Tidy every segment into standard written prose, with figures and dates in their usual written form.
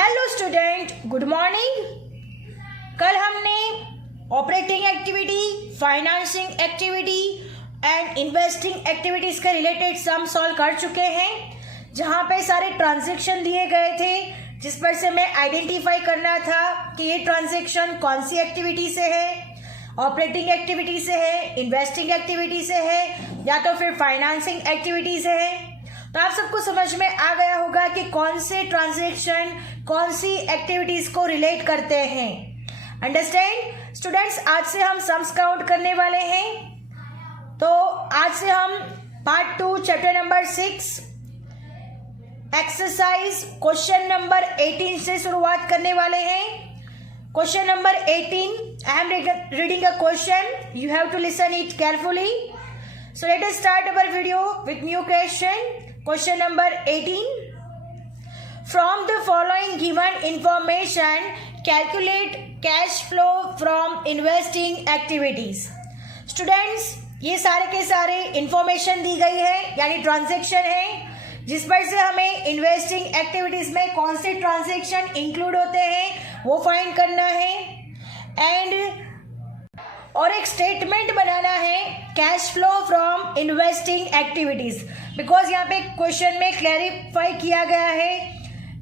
Hello student, good morning. कल हमने operating activity, financing activity and investing activities के related sum solve कर चुके हैं, जहां पे सारे ट्रांजैक्शन दिए गए थे, जिस पर से हमें आइडेंटिफाई करना था कि ये ट्रांजैक्शन कौन सी एक्टिविटी से है, ऑपरेटिंग एक्टिविटी से है, इन्वेस्टिंग एक्टिविटी से है या तो फिर फाइनेंसिंग एक्टिविटी से है। तो आप सबको समझ में आ गया होगा कि कौन से ट्रांजैक्शन कौन सी एक्टिविटीज को रिलेट करते हैं। अंडरस्टैंड स्टूडेंट्स, आज से हम सम्स काउंट करने वाले हैं। तो आज से हम part 2 chapter number 6 exercise question number 18 से शुरुआत करने वाले हैं। Question number 18, I am reading a question, you have to listen it carefully. So let us start our video with new question. Question number 18. From the following given information, calculate cash flow from investing activities. Students, ये सारे के सारे information दी गई है, यानी transaction है, जिस पर से हमें इन्वेस्टिंग एक्टिविटीज में कौन से ट्रांजैक्शन इंक्लूड होते हैं वो फाइंड करना है एंड और एक स्टेटमेंट बनाना है cash flow from investing activities. Because यहाँ पे क्वेश्चन में क्लैरिफाई किया गया है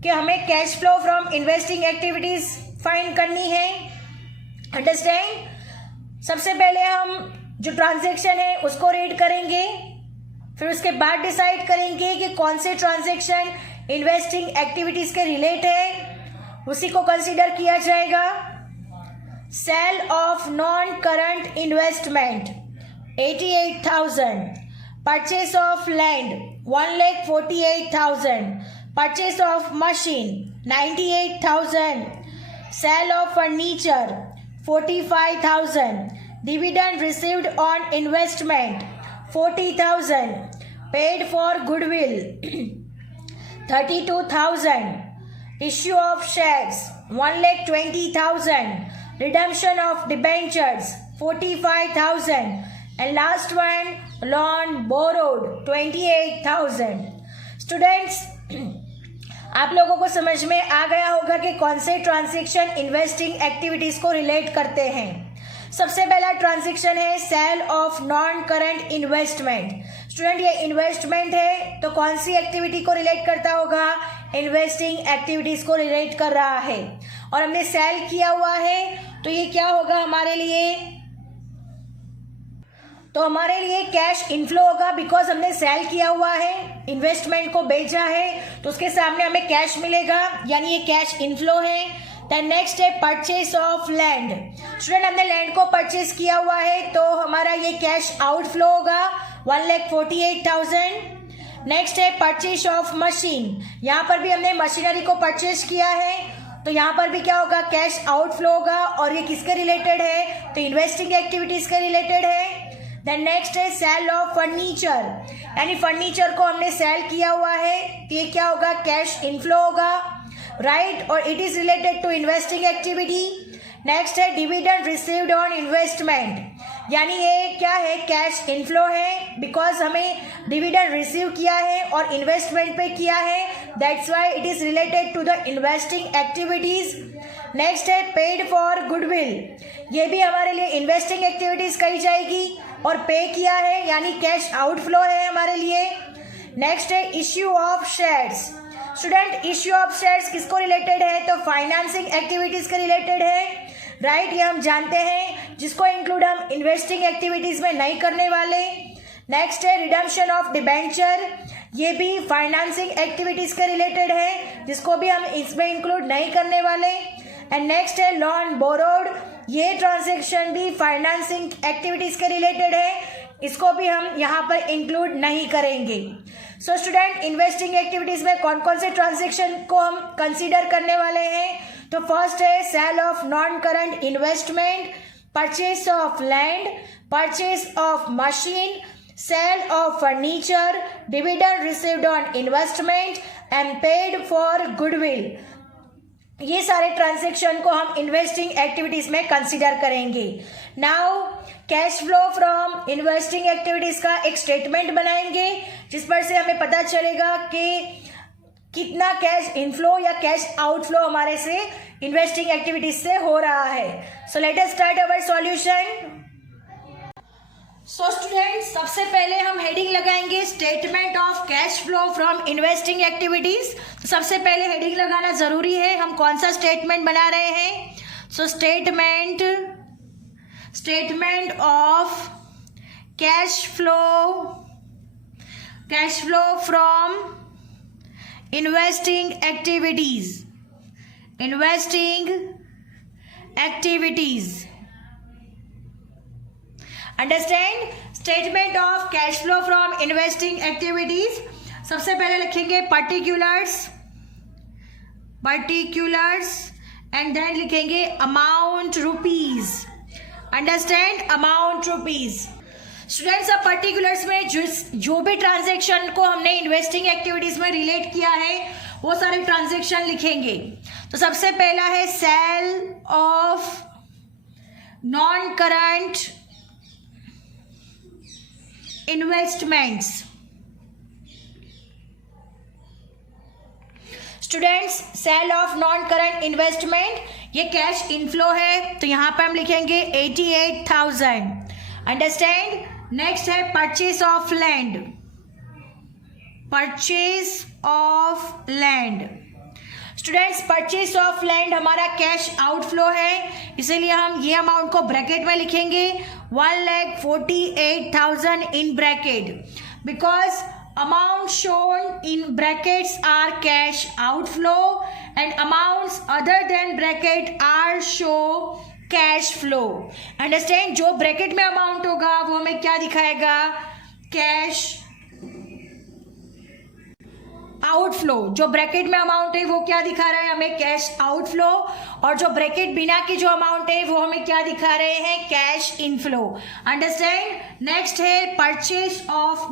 कि हमें cash flow from investing activities find करनी है। अंडरस्टैंड। सबसे पहले हम जो ट्रांजैक्शन है उसको रीड करेंगे, फिर उसके बाद डिसाइड करेंगे कि कौन से ट्रांजैक्शन इन्वेस्टिंग एक्टिविटीज के रिलेट है, उसी को कंसीडर किया जाएगा। Sale of non-current investment 88,000, purchase of land 1,48,000, purchase of machine 98,000, sale of furniture 45,000, dividend received on investment 40,000, paid for goodwill 32,000, issue of shares 1,20,000, redemption of debentures 45,000 and last one loan borrowed 28,000. Students, आप लोगों को समझ में आ गया होगा कि कौन से ट्रांजैक्शन इन्वेस्टिंग एक्टिविटीज को रिलेट करते हैं। सबसे पहला ट्रांजैक्शन है sale of non current investment. Student, ये इन्वेस्टमेंट है तो कौन सी एक्टिविटी को रिलेट करता होगा? इन्वेस्टिंग एक्टिविटीज को रिलेट कर रहा है। और हमने सेल किया हुआ है तो ये क्या होगा हमारे लिए? तो हमारे लिए कैश इनफ्लो होगा, बिकॉज हमने सेल किया हुआ है, इन्वेस्टमेंट को बेचा है तो उसके सामने हमें कैश मिलेगा, यानी ये कैश इनफ्लो है। देन नेक्स्ट है परचेस ऑफ लैंड। स्टूडेंट, हमने लैंड को परचेस किया हुआ है तो हमारा ये कैश आउटफ्लो होगा 1,48,000। नेक्स्ट है परचेस ऑफ मशीन। यहाँ पर भी हमने मशीनरी को परचेस किया है तो यहाँ पर भी क्या होगा? कैश आउटफ्लो होगा। और ये किसके रिलेटेड है? तो इन्वेस्टिंग एक्टिविटीज के रिलेटेड है। देन नेक्स्ट है सेल ऑफ फर्नीचर, यानी फर्नीचर को हमने सेल किया हुआ है तो ये क्या होगा? कैश इनफ्लो होगा, राइट, और it is related to investing activity. Next है डिविडेंड रिसीव्ड ऑन इन्वेस्टमेंट, यानी ये क्या है? कैश इनफ्लो है, बिकॉज हमें डिविडेंड रिसीव किया है और इन्वेस्टमेंट पे किया है, that's why it is related to the investing activities. Next है पेड फॉर गुडविल, ये भी हमारे लिए इन्वेस्टिंग एक्टिविटीज कही जाएगी और पे किया है, यानी कैश आउटफ्लो है हमारे लिए। नेक्स्ट है issue of shares. Student, issue of shares किसको रिलेटेड है? तो फाइनेंसिंग एक्टिविटीज के रिलेटेड है, राइट, ये हम जानते हैं, जिसको इंक्लूड हम इन्वेस्टिंग एक्टिविटीज में नहीं करने वाले। नेक्स्ट है रिडम्पशन ऑफ डिबेंचर, ये भी फाइनेंसिंग एक्टिविटीज के रिलेटेड है, जिसको भी हम इसमें इंक्लूड नहीं करने वाले। एंड नेक्स्ट है लोन बोरोड, ये ट्रांजैक्शन भी फाइनेंसिंग एक्टिविटीज के रिलेटेड है, इसको भी हम यहाँ पर इंक्लूड नहीं करेंगे। सो स्टूडेंट, इन्वेस्टिंग एक्टिविटीज में कौन कौन से ट्रांजैक्शन को हम कंसीडर करने वाले हैं? तो फर्स्ट है sale of non current investment, purchase of land, purchase of machine, sale of furniture, dividend received on investment and paid for goodwill. ये सारे ट्रांजैक्शन को हम इन्वेस्टिंग एक्टिविटीज में कंसीडर करेंगे। Now cash flow from investing activities का एक statement बनाएंगे, जिस पर से हमें पता चलेगा कि कितना कैश इनफ्लो या कैश आउटफ्लो हमारे से इन्वेस्टिंग एक्टिविटीज से हो रहा है. So let us start our solution. So students, सबसे पहले हम हेडिंग लगाएंगे statement of cash flow from investing activities. सबसे पहले हेडिंग लगाना जरूरी है. हम कौन सा स्टेटमेंट बना रहे हैं? So statement of cash flow from investing activities. Understand? Statement of cash flow from investing activities. सबसे पहले लिखेंगे पर्टिकुलर्स एंड देन लिखेंगे amount rupees. Understand? Amount rupees. Students, अब पर्टिकुलर्स में जो भी ट्रांजेक्शन को हमने इन्वेस्टिंग एक्टिविटीज में रिलेट किया है वो सारे ट्रांजेक्शन लिखेंगे. तो सबसे पहला है sale of non current investments. Students, sale of non current investment ये कैश इनफ्लो है, तो यहां पर हम लिखेंगे 88,000. अंडरस्टैंड? नेक्स्ट है purchase of land. Students, purchase of land हमारा कैश आउटफ्लो है, इसीलिए हम ये अमाउंट को ब्रैकेट में लिखेंगे 1,48,000 in bracket, because amount shown in brackets are cash outflow and amounts other than bracket are show cash flow. Understand? जो bracket में अमाउंट होगा वो हमें क्या दिखाएगा? Cash outflow. जो ब्रैकेट में अमाउंट है वो क्या दिखा रहा है? हमें कैश आउटफ्लो. और जो ब्रैकेट बिना की जो अमाउंट है वो हमें क्या दिखा रहे हैं? Cash inflow. अंडरस्टैंड? नेक्स्ट है परचेज ऑफ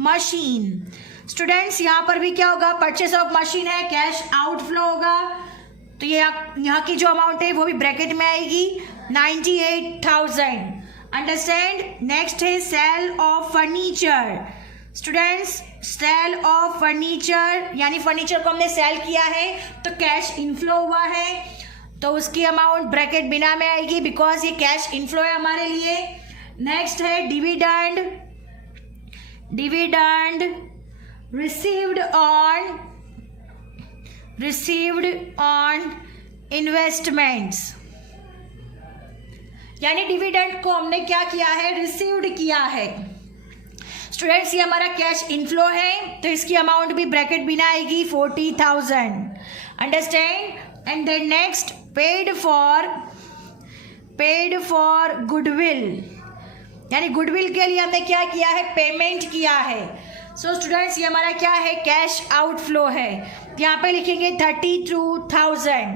मशीन. स्टूडेंट्स, यहां पर भी क्या होगा? परचेज ऑफ मशीन है, कैश आउटफ्लो होगा, तो ये यहाँ की जो अमाउंट है वो भी ब्रैकेट में आएगी 98,000. अंडरस्टैंड? नेक्स्ट है sale of furniture. Students, sale of furniture यानी फर्नीचर को हमने सेल किया है तो कैश इनफ्लो हुआ है, तो उसकी अमाउंट ब्रैकेट बिना में आएगी बिकॉज ये कैश इनफ्लो है हमारे लिए. नेक्स्ट है डिविडेंड received on इन्वेस्टमेंट्स, यानी डिविडेंड को हमने क्या किया है? रिसीव्ड किया है. स्टूडेंट्स, ये हमारा कैश इनफ्लो है तो इसकी अमाउंट भी ब्रैकेट बिना आएगी 40,000. Understand? And then next paid for goodwill, यानी गुडविल के लिए हमने क्या किया है? पेमेंट किया है. सो स्टूडेंट्स, ये हमारा क्या है? कैश आउटफ्लो है. यहाँ पे लिखेंगे 32,000.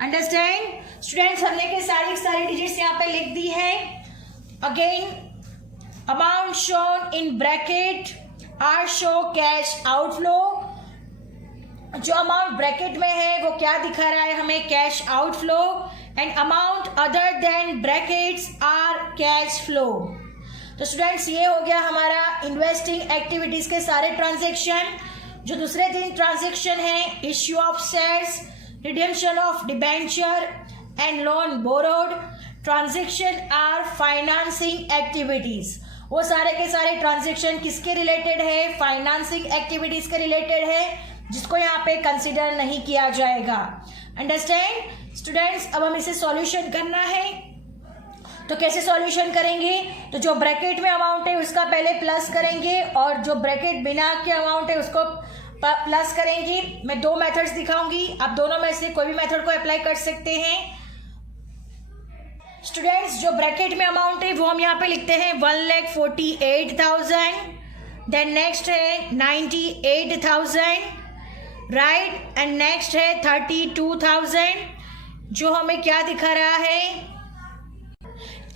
अंडरस्टैंड? स्टूडेंट्स, हमने के सारी डिजिट्स यहाँ पे लिख दी है. Again amount shown in bracket are show cash outflow. जो अमाउंट ब्रैकेट में है वो क्या दिखा रहा है हमें? Cash outflow. And amount other than brackets are cash flow. तो स्टूडेंट्स, ये हो गया हमारा इन्वेस्टिंग एक्टिविटीज के सारे ट्रांजेक्शन. जो दूसरे 3 ट्रांजेक्शन है, issue of shares, redemption of debenture and loan borrowed transaction are financing activities. वो सारे के सारे ट्रांजेक्शन किसके रिलेटेड है? फाइनेंसिंग एक्टिविटीज के रिलेटेड है, जिसको यहाँ पे कंसिडर नहीं किया जाएगा. अंडरस्टैंड? स्टूडेंट्स, अब हम इसे सॉल्यूशन करना है, तो कैसे सॉल्यूशन करेंगे? तो जो ब्रैकेट में अमाउंट है उसका पहले प्लस करेंगे और जो ब्रैकेट बिना के अमाउंट है उसको प्लस करेंगे. मैं 2 मेथड्स दिखाऊंगी, आप दोनों में से कोई भी मेथड को अप्लाई कर सकते हैं. स्टूडेंट्स, जो ब्रैकेट में अमाउंट है वो हम यहाँ पे लिखते हैं 1,48,000. देन नेक्स्ट है 98,000, राइट. एंड नेक्स्ट है 32,000, जो हमें क्या दिखा रहा है?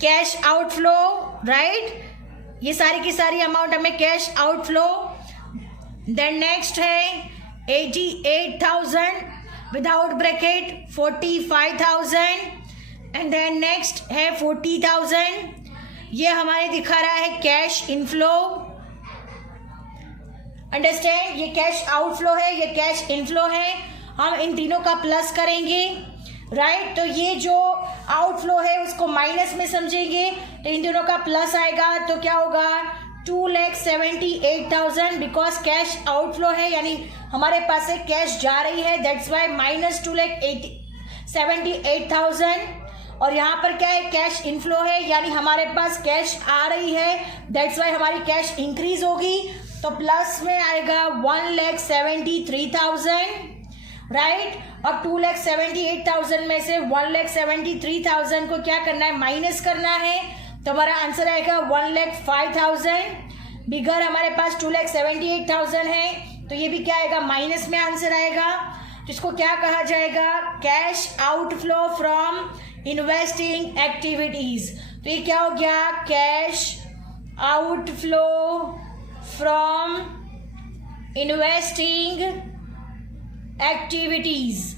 Cash outflow, right. ये सारी की सारी अमाउंट हमें कैश आउटफ्लो. देन नेक्स्ट है 88,000 without bracket 45,000. And then next है 40,000, ये हमारे दिखा रहा है कैश इनफ्लो. अंडरस्टैंड, ये कैश आउटफ्लो है, ये कैश इनफ्लो है, हम इन तीनों का प्लस करेंगे, राइट। तो ये जो आउटफ्लो है उसको माइनस में समझेंगे, तो इन दोनों का प्लस आएगा, तो क्या होगा 2,78,000, बिकॉज कैश आउटफ्लो है यानी हमारे पास से कैश जा रही है, दैट्स वाई माइनस 2,78,000। और यहाँ पर क्या है, कैश इनफ्लो है यानी हमारे पास कैश आ रही है, दैट्स वाई हमारी कैश इंक्रीज होगी, तो प्लस में आएगा 1,73,000, राइट। अब 2,78,000 में से 1,73,000 को क्या करना है, माइनस करना है, तो हमारा आंसर आएगा 1,05,000। बिगर हमारे पास 2,78,000 है, तो ये भी क्या आएगा, माइनस में आंसर आएगा। तो इसको क्या कहा जाएगा, cash outflow from investing activities. तो ये क्या हो गया, cash outflow from investing activities.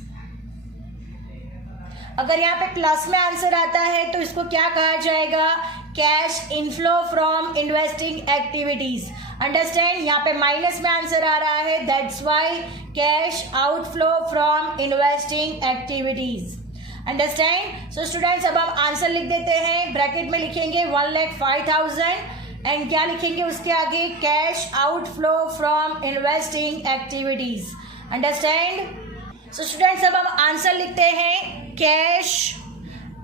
अगर यहाँ पे प्लस में आंसर आता है तो इसको क्या कहा जाएगा, cash inflow from investing activities. Understand, यहाँ पे माइनस में आंसर आ रहा है, that's why cash outflow from investing activities. Understand. So students, अब हम आंसर लिख देते हैं, ब्रैकेट में लिखेंगे 1,05,000 एंड क्या लिखेंगे उसके आगे, cash outflow from investing activities. Understand. So students, अब हम आंसर लिखते हैं, cash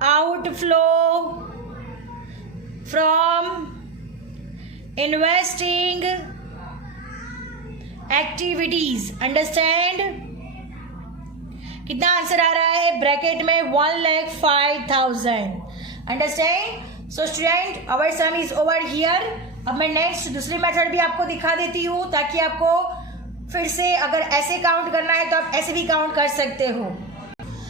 outflow from investing activities. Understand. कितना आंसर आ रहा है, ब्रैकेट में 1,05,000। Understand. So student, our sum is over here. अब मैं नेक्स्ट दूसरी मेथड भी आपको दिखा देती हूँ ताकि आपको फिर से अगर ऐसे काउंट करना है तो आप ऐसे भी काउंट कर सकते हो।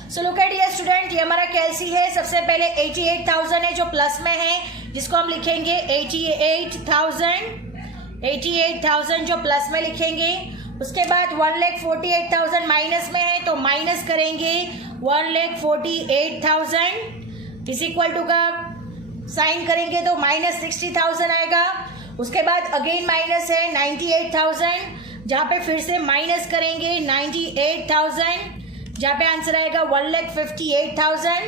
So look at here student, ये हमारा कैलसी है। सबसे पहले 88,000 है जो प्लस में है, जिसको हम लिखेंगे 88,000 जो प्लस में लिखेंगे। उसके बाद 1,48,000 माइनस में है तो माइनस करेंगे 1,48,000 इज इक्वल टू का साइन करेंगे तो -60,000 आएगा। उसके बाद अगेन माइनस है 98,000, जहाँ पे फिर से माइनस करेंगे 98,000, जहाँ पे आंसर आएगा 1,58,000।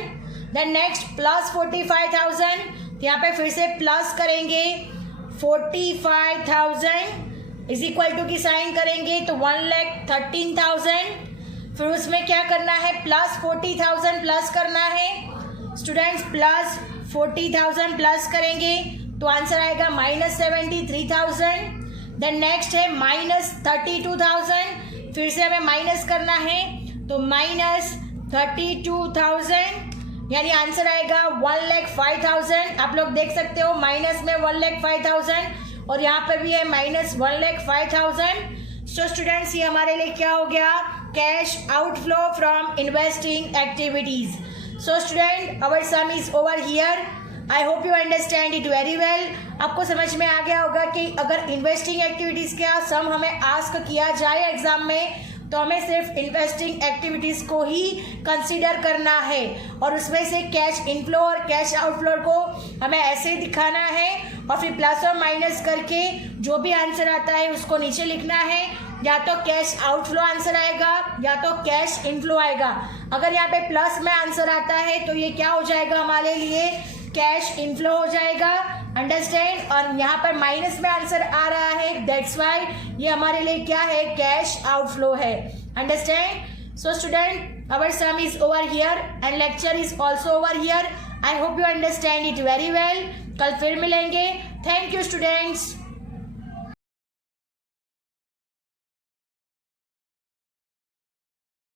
देन नेक्स्ट प्लस 45,000, यहाँ पे फिर से प्लस करेंगे 45,000 इज इक्वल टू की साइन करेंगे तो 1,13,000। फिर उसमें क्या करना है, प्लस 40,000 प्लस करना है स्टूडेंट्स, प्लस 40,000 प्लस करेंगे तो आंसर आएगा -73,000। देन नेक्स्ट है -32,000, फिर से हमें माइनस करना है तो -32,000 यानी आंसर आएगा 1,05,000। आप लोग देख सकते हो माइनस में 1,05,000 और यहाँ पर भी है -1,05,000। सो स्टूडेंट्स, ये हमारे लिए क्या हो गया, cash outflow from investing activities. So student, our sum is over here. I hope you understand it very well. आपको समझ में आ गया होगा कि अगर इन्वेस्टिंग एक्टिविटीज़ का सम हमें आस्क किया जाए एग्जाम में तो हमें सिर्फ इन्वेस्टिंग एक्टिविटीज़ को ही कंसीडर करना है और उसमें से कैश इनफ्लो और कैश आउटफ्लो को हमें ऐसे दिखाना है और फिर प्लस और माइनस करके जो भी आंसर आता है उसको नीचे लिखना है। या तो कैश आउटफ्लो आंसर आएगा या तो कैश इनफ्लो आएगा। अगर यहाँ पे प्लस में आंसर आता है तो ये क्या हो जाएगा, हमारे लिए कैश इनफ्लो हो जाएगा। अंडरस्टैंड। और यहाँ पर माइनस में आंसर आ रहा है, दैट्स वाई ये हमारे लिए क्या है, कैश आउटफ्लो है। Understand. So student, our sum is over here and lecture is also over here. I hope you understand it very well. कल फिर मिलेंगे। Thank you students.